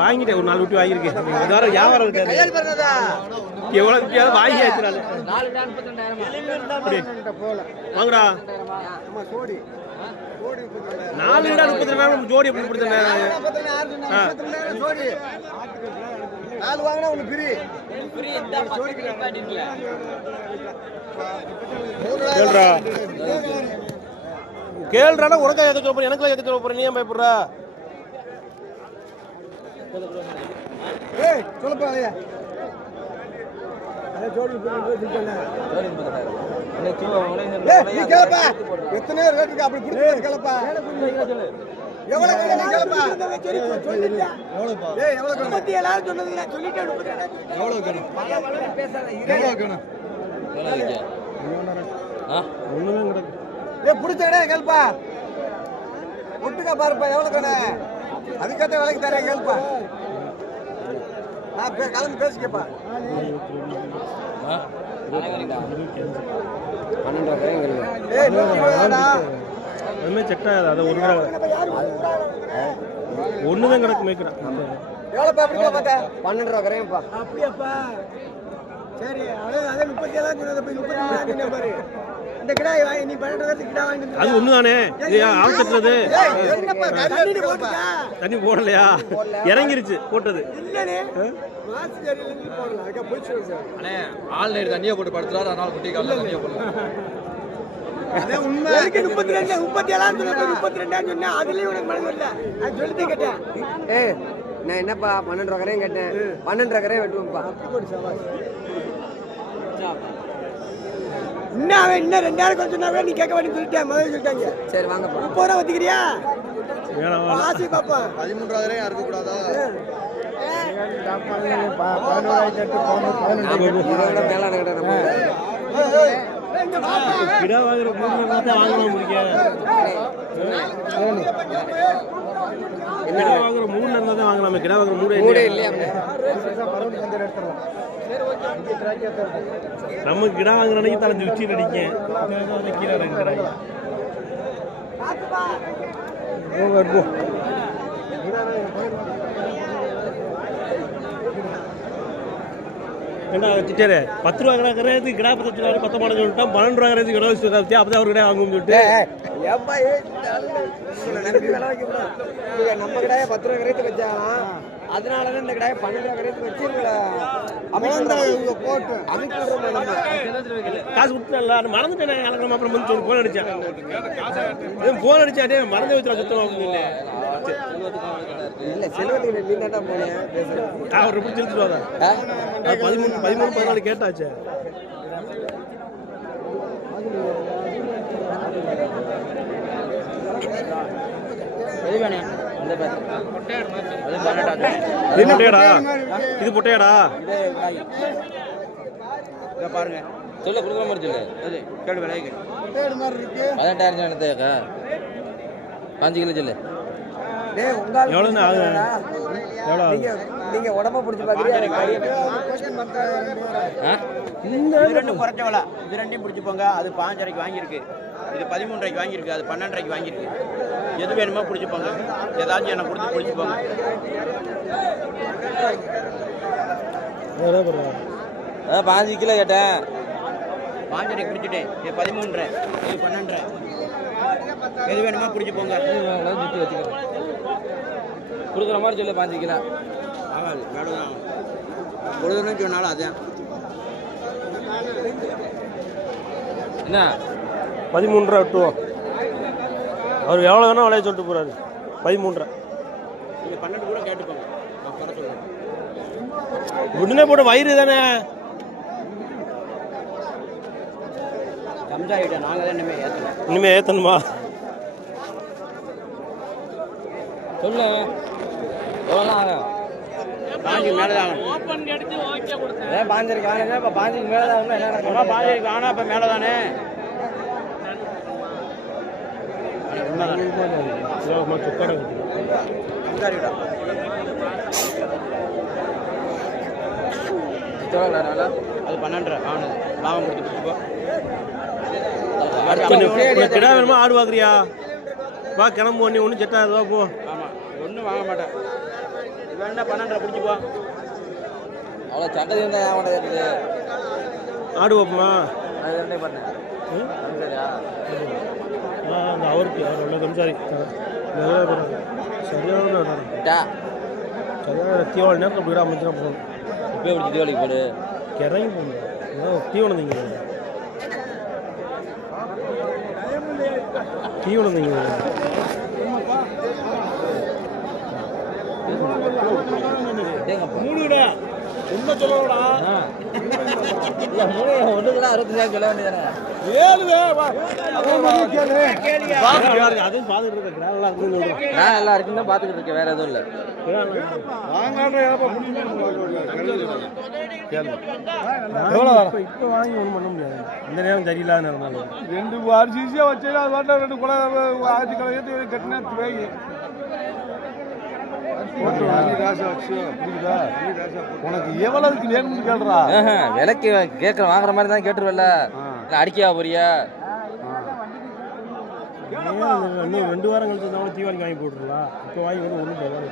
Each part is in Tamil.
வாங்கிட்டேன் ஒரு 4 குட்டி வாங்கியிருக்கேன். வேற வியாபாரம் இருக்காது. எவ்வளோ குட்டியாவது வாங்கி ஆச்சுனால வாங்குடா 4 இடா 32 ஜோடி எப்படி கொடுத்தேன் கேள்றானா உனக்கா எக்க சொல்ல போற எனக்கு எக்க சொல்ல போற நீ ஏன் பயப்படுற சொல்லப்பா எத்தனை ரேட்டுக்கு அப்படி கொடுத்து கேளப்பா எவ்வளவு பிடிச்ச கேள்ப்பா ஒட்டுக்கா பாருப்பா எவ்வளவு கடை அதுக்கேற்ற விலைக்கு தரேன் கேள்ப்பா நான் கலந்து பேசிக்கப்பா 12 செட் ஆகாது அதை ஒண்ணுதான் கிடக்கு மேய்க்கிறான் எவ்வளோப்பா அப்படிப்பா பார்த்தா 12 ரூபா கரையப்பா அப்படியாப்பா சரி அதே 37 சொன்னது போய் 33 பாரு இந்த கிடாய் வாங்கி நீ 12 கிடா வாங்கி அது ஒண்ணுதானே ஆவுச்சது தண்ணி போடலையா இறங்கிருச்சு போட்டது இல்லனே மாஸ் சரியில்லை போடலாம் அங்க போய் சொல்லுங்க அண்ணே ஆல் நைட் தண்ணியை போட்டு படுத்துறாரு அதனால குட்டி கால்ல தண்ணியை போடலாம் அதே உண்மை எனக்கு 32 37 32 சொன்னா அதுலயே உனக்கு மனசு இல்ல நான் சொல்லிட்டே கேட்டேன் நான் என்னப்பா 12 ரூபா கரையும் கேட்டேன் 12 ரூபா கரையும் வெட்டுவேன்ப்பா இன்னும் 2000 கொஞ்சம் சொன்னா நீ கேட்க வேண்டிய சொல்லிட்டேன் முதல்ல சொல்லிட்டாங்க சரி வாங்கப்பா 30 ரூபா வச்சுக்கிறியா ஆசி பாப்பா 13 ரூபா வரையும் அறுக்க கூடாதா கிடா வாங்குற மூணு வாங்கலாம் முடியாது கிடா வாங்குற 3 இருந்தா தான் வாங்கலாமே கிடா வாங்குற 3 இல்லையா நம்ம கிடா வாங்குற அன்னைக்கு தலைஞ்சு உச்சி அடிக்கேன் கீழே இருக்கிறாங்க என்ன வச்சுட்டாரு 10 ரூபா கடை கரையாது கிடா 10 ரூபா 19 சொல்லிட்டான் 12 ரூபா கரையாது கிடா வச்சு அப்பதான் அவர் கிடா வாங்கும்னு சொல்லிட்டு நம்ம கடையை 10 ரூபா கரைத்து வச்சாலாம் அதனாலதான் இந்த கடையை 12 ரூபா கரைத்து வச்சு போட்டு காசு கொடுத்தல மறந்துட்டேன் அப்புறம் வந்து போன் அடிச்சேன் போன் அடிச்சாட்டே மறந்து வச்சுடா சுத்தமா இல்ல செல்வத்துக்கு நீ தான் போனேன் அவர் எப்படி திருத்துவாங்க 13 14 கேட்டாச்சு இது பொட்டையாடா பாருங்க சொல்ல கொடுக்குற மாதிரி சொல்லு கேடு விலைக்கு 18,000 5 கிலோ சொல்லு நீங்க உடம்ப பிடிச்சி பாக்குறீங்க குறைச்சவளா இது ரெண்டையும் பிடிச்சி போங்க அது 5 ரூபாய்க்கு வாங்கியிருக்கு இது 13 ரூபாய்க்கு வாங்கியிருக்கு அது 12 ரூபாய்க்கு வாங்கியிருக்கு எது வேணுமோ பிடிச்சி போங்க ஏதாச்சும் எனக்கு கொடுத்து பிடிச்சி போங்க 5 கிலோ கேட்டேன் 5 ரூபாய்க்கு பிடிச்சிட்டேன் இது 13 ரூபாய் இது 12 ரூபாய் எது வேணுமோ பிடிச்சி போங்க சுற்றி வச்சுக்கிறேன் கொடுக்குற மாதிரி சொல்லு 5 கிலோ ஆகாது மேடம் தான் கொடுக்குறேன்னு சொன்னாலும் அதுதான் என்ன 13 ரூபா விட்டுவோம் அவர் எவ்வளோ வேணா விளைய சொல்லிட்டு போறாரு 13 ரூபா நீங்கள் 12 கூட கேட்டுப்போங்க நான் தர சொல்லுவேன் உடனே போட்டு வயிறு தானே கம்ஜா ஆகிட்டேன் நாங்கள் தான் இனிமேல் ஏற்றணுமா சொல்லு எவ்வளோ ஆகும் 5 மேலே தான் பாஞ்சிருக்கு ஆனால் இப்போ 5 மேலே தான் 5 ஆனால் இப்போ மேலே தானே அது 12 ஆனது லாபம் கொடுத்துட்டு கிடா வேணுமா ஆடு வாக்குறியா வா கிளம்பு ஒன்று செட்டாக போ ஆமாம் ஒன்றும் வாங்க மாட்டேன் வேணா 12 பிடிச்சி போ அவ்வளோ சண்டை இருந்தால் ஏன் மாட்டேங்குது ஆடு வைப்போமா அது ரெண்டே பண்ணேன் சரியா அந்த அவருக்கு அவர் கம்சாரி சரியான தீவாளி நேரத்தில் அப்படி அமைச்சுனா போகணும் இப்போயே பிடிச்சி தீபாவளிக்கு போடு இறங்கி போகணும் தீவனம் திங்க தீவனம் திங்க மூணுடா என்ன சொல்லடா இல்லை மூணு ஒன்றுக்குலாம் 65 சொல்ல வேண்டியதானே அதுவும் பார்த்துட்டு இருக்கேன் நான் எல்லாம் இருக்குன்னு தான் பார்த்துக்கிட்டு இருக்கேன் வேற எதுவும் இல்லை இப்போ வாங்கி ஒன்றும் பண்ண முடியாது இந்த நேரம் சரியில்லாத நேரம் 2 அரிசியாக வச்சு அது வாட்டா 2 குடம் ஆச்சு கலையை கட்டினா வேகி உனக்கு எவ்வளவுக்கு வேணும்னு கேள்றா விலைக்கு கேட்குற வாங்குற மாதிரி தான் கேட்டுருவல்ல அடிக்கவா போறியா இன்னும் 2 வாரம் கழிச்சு தான் தீபாவளிக்கு வாங்கி போட்டுருலாம் இப்போ வாங்கி வந்து ஒன்றும் போகாது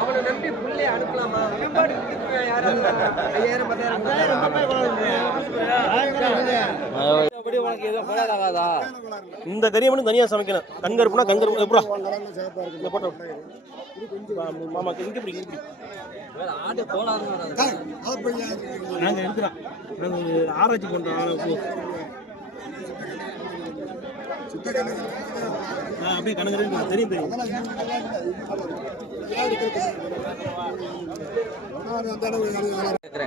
அவனை நம்பி புள்ளை அனுப்பலாமா மேம்பாடு 5000 அப்படி உனக்கு எதுவும் கொள்ளாதாகாதா இந்த கறியை மட்டும் தனியாக சமைக்கணும் கண்கருப்புனா கண்கருப்பு எப்படா இந்த போட்டோ மாமா இங்கே இப்படி ஆடு போலாம் நாங்கள் இருக்கிறோம் நாங்கள் ஆராய்ச்சி பண்ணுறோம் அப்படியே கணக்கு தெரியும் தெரியும்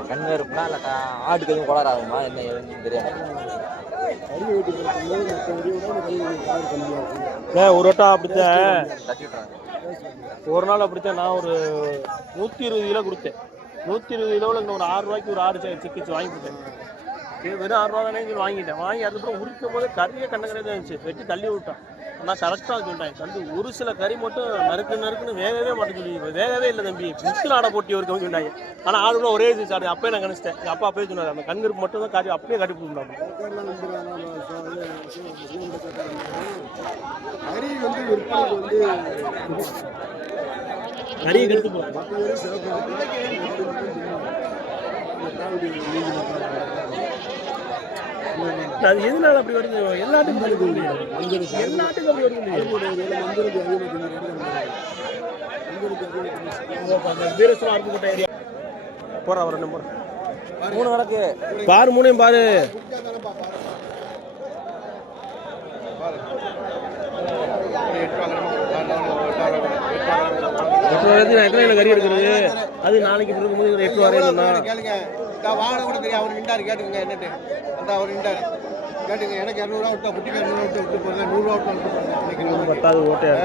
கண்ணு இருக்குன்னா இல்லை ஆட்டுக்கு எதுவும் கோளாறு ஆகுமா என்ன எதுவும் தெரியாது ஒரு வட்டம் அப்படித்தான் தட்டிடுறாங்க ஒரு நாள் அப்படித்தான் நான் ஒரு 120 கிலோ கொடுத்தேன் 120 கிலோவில் இன்னும் ஒரு 6 ரூபாய்க்கு ஒரு ஆடு சிக்கிச்சு வாங்கி கொடுத்தேன் வெறும் 6 ரூபா தானே வாங்கிட்டேன் வாங்கி அதுக்கப்புறம் உரிக்கும் போது கறியை கண்டக்கரையே தான் இருந்துச்சு வெட்டி தள்ளி விட்டான் ஆனால் கரெக்டாக சொல்லிட்டேன் தம்பி ஒரு சில கறி மட்டும் நறுக்குன்னு வேகவே மாட்டேன் சொல்லி வேகவே இல்லை தம்பி முத்து நாடை போட்டி ஒரு கம்மி சொன்னாங்க ஆனால் ஆடு கூட ஒரே இது சாடு அப்பயே நான் கணிச்சிட்டேன் எங்கள் அப்பா அப்பயே சொன்னார் அந்த கண்கருப்பு மட்டும் தான் கறி அப்பயே கட்டி கொடுத்தாங்க கறியை கெடுத்து போகிறோம் அது எதனால அப்படி வருது எல்லாத்துக்கும் எல்லாத்துக்கும் அப்படி வருது வீரஸ்வரம் அறுப்புக்கோட்டை ஏரியா போறா ஒரு நம்பர் 3 கணக்கு பாரு 3 பாரு எத்தனை கறி எடுக்கிறது அது நாளைக்கு இருக்கும்போது 8 வரையும் கேளுங்க வாங்க கூட தெரியும் அவர் நின்றாரு கேட்டுங்க என்னட்டு அந்த அவர் நின்றாரு கேட்டுங்க எனக்கு 200 விட்டா குட்டிக்கு 200 விட்டு போகிறேன் 100 ரூபா விட்டு பத்தாவது ஓட்டையா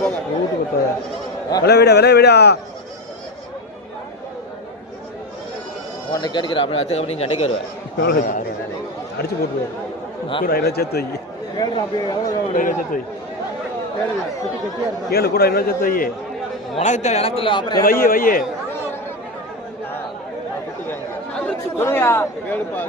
போங்க நூற்று பத்தாவது விலை விடா அவன்கிட்ட கேட்கிறேன் அப்படி வச்சு அப்படி சண்டைக்கு வருவேன் அடிச்சு போட்டுருவாரு கூட 5 சேர்த்து வை சேர்த்து வை கேளு கூட 5 சேர்த்து வை உனக்கு எனக்கு இல்லை அப்புறம் வையே வையே சொல்லுயா கேளுப்பா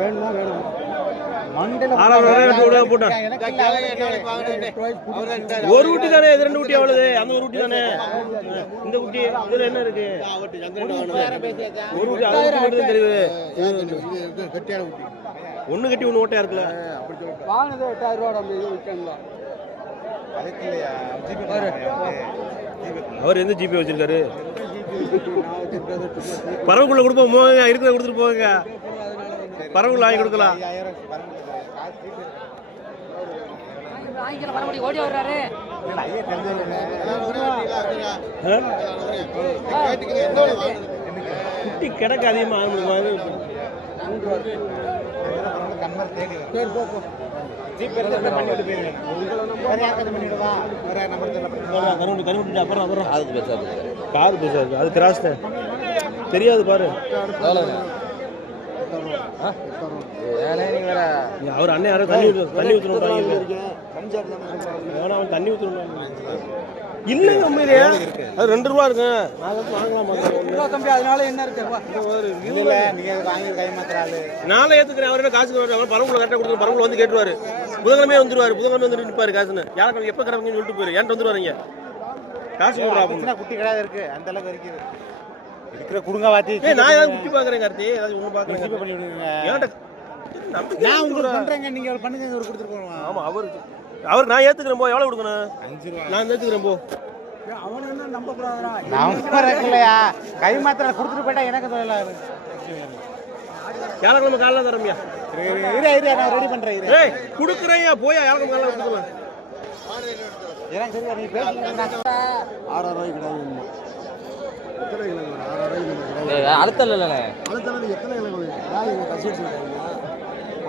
வேணுமா வேணும் ஒரு ஊட்டி தானே 2 ஊட்டி அவ்வளவு அந்த ஒரு ஊட்டி தானே இந்த ஊட்டி இதுல என்ன இருக்கு ஒரு ஊட்டி தெரியுது ஒண்ணு கட்டி ஒண்ணு ஓட்டையா இருக்குல்ல வாங்கினது 8000 ரூபா நம்ம இது விற்கணும் அவர் எந்த ஜிபே வச்சிருக்காரு பறவைக்குள்ள கொடுப்போம் போங்க இருக்கிறத கொடுத்துட்டு போங்க பறவைக்குள்ள வாங்கி கொடுக்கலாம் ஓடி வர்றாரு குட்டி கிடக்கு அதிகமாக அதுக்கு பேசாது காது பேசாது அது கிராஸ் தான் தெரியாது பாரு. அவர் அண்ணன் யாரும் தண்ணி ஊற்றணும் அவன் தண்ணி ஊற்றணும் இல்லைங்க உண்மையிலேயே அது 2 ரூபா இருக்கு. தம்பி அதனால என்ன இருக்கு நாளை ஏத்துக்கிறேன். அவர் என்ன காசு பரவல கரெக்டாக கொடுத்து பரவல வந்து கேட்டுருவாரு. புதன்கிழமையே வந்துருவாரு. புதன்கிழமை வந்து நிற்பாரு காசுன்னு. யாரும் எப்போ கிடக்குன்னு சொல்லிட்டு போயிரு. ஏன்ட்டு வந்துருவாருங்க காசு கொடுறா. குட்டி கடை இருக்கு அந்த அளவுக்கு இருக்குது இருக்கிற குடுங்க வாத்தி. நான் ஏதாவது குட்டி பாக்குறேன் கார்த்தி ஏதாவது ஒண்ணு பாக்குறேன் பண்ணி விடுங்க. நான் உங்களுக்கு பண்றேங்க நீங்க பண்ணுங்க ஒரு கொடுத்துட்டு போறோம். ஆமா அவருக்கு நான் ஏத்துக்கிறேன். போ எவ்வளவு கொடுக்கணும்? 5 ரூபாய் நான் ஏத்துக்கிறேன். போ அவன் என்ன நம்ப கூடாதுடா. இல்லையா கை மாத்திரை கொடுத்துட்டு போயிட்டா எனக்கு வியாழக்கிழமை காலைல தரம்பியா நான் ரெடி பண்றேன். ஏய் குடுக்குறேன் போய் வியாழக்கிழமை காலைல கொடுத்துருவேன். எனக்கு சரி நீ பேசுங்க. 6 ரூபாய்க்கு கிடையாது. எத்தனை கிலோ? 6 ரூபாய்க்கு அழுத்தல் இல்லைண்ணே அழுத்தம் எத்தனை கிலோ? நான் கசி அடிச்சுருக்காங்க.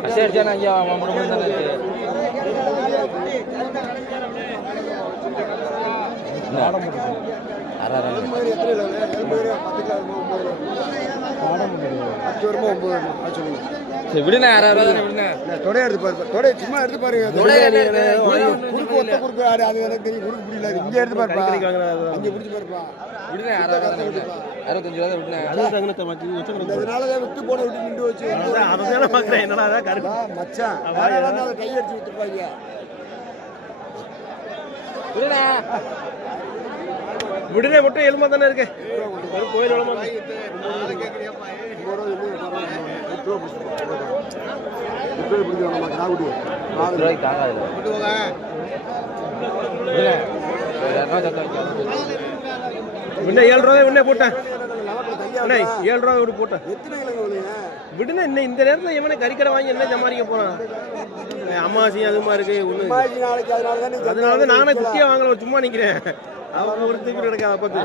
கசி அடிச்சானே ஐயா முடிவு தானே இருக்கு. விடுண்ணே 6 ரூபா விடுண்ணே. தொடைய எடுத்து பாரு. தொடைய சும்மா எடுத்து பாருங்க. குறுக்கு ஒத்த குறுக்கு ஆடு அது எனக்கு தெரியும். குறுக்கு பிடிக்கல. இங்க எடுத்து பாருப்பா. அங்க பிடிச்சு பாருப்பா. விடுண்ணே 6 ரூபா 65 ரூபா விடுண்ணே. அதனாலதான் விட்டு போட விட்டு நின்று வச்சு அதான் பாக்குறேன். என்னடா கருப்பு மச்சான் அதை கை அடிச்சு விட்டுருப்பாங்க. விடுண்ணே விடுதே மட்டும் எலும்பா தானே இருக்கு. கோயில் எலும்பா தாங்காது. முன்ன 7 ரூபாய் முன்னே போட்டேன். 7 ரூபாய் விட்டு போட்டேன். விடுன இன்னும் இந்த நேரத்தில் எவனே கறிக்கடை வாங்கி என்ன சமாளிக்க போறான்? அம்மாவாசையும் அதுமா இருக்கு ஒண்ணு. அதனாலதான் நானே குட்டியா வாங்கல சும்மா நிக்கிறேன். அவங்க ஒரு திருப்பி கிடைக்காத பார்த்து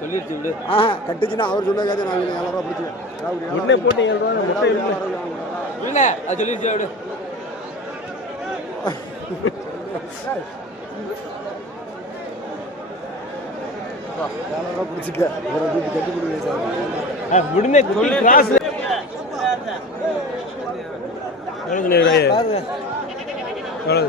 சொல்லிடுச்சு விடு. கட்டுச்சுன்னா அவர் சொன்னது நான் 7 ரூபா பிடிச்சேன். உடனே போட்டு 7 ரூபா முட்டை இல்ல அது சொல்லிடுச்சு விடு. உடனே கிராஸ் எவ்வளவு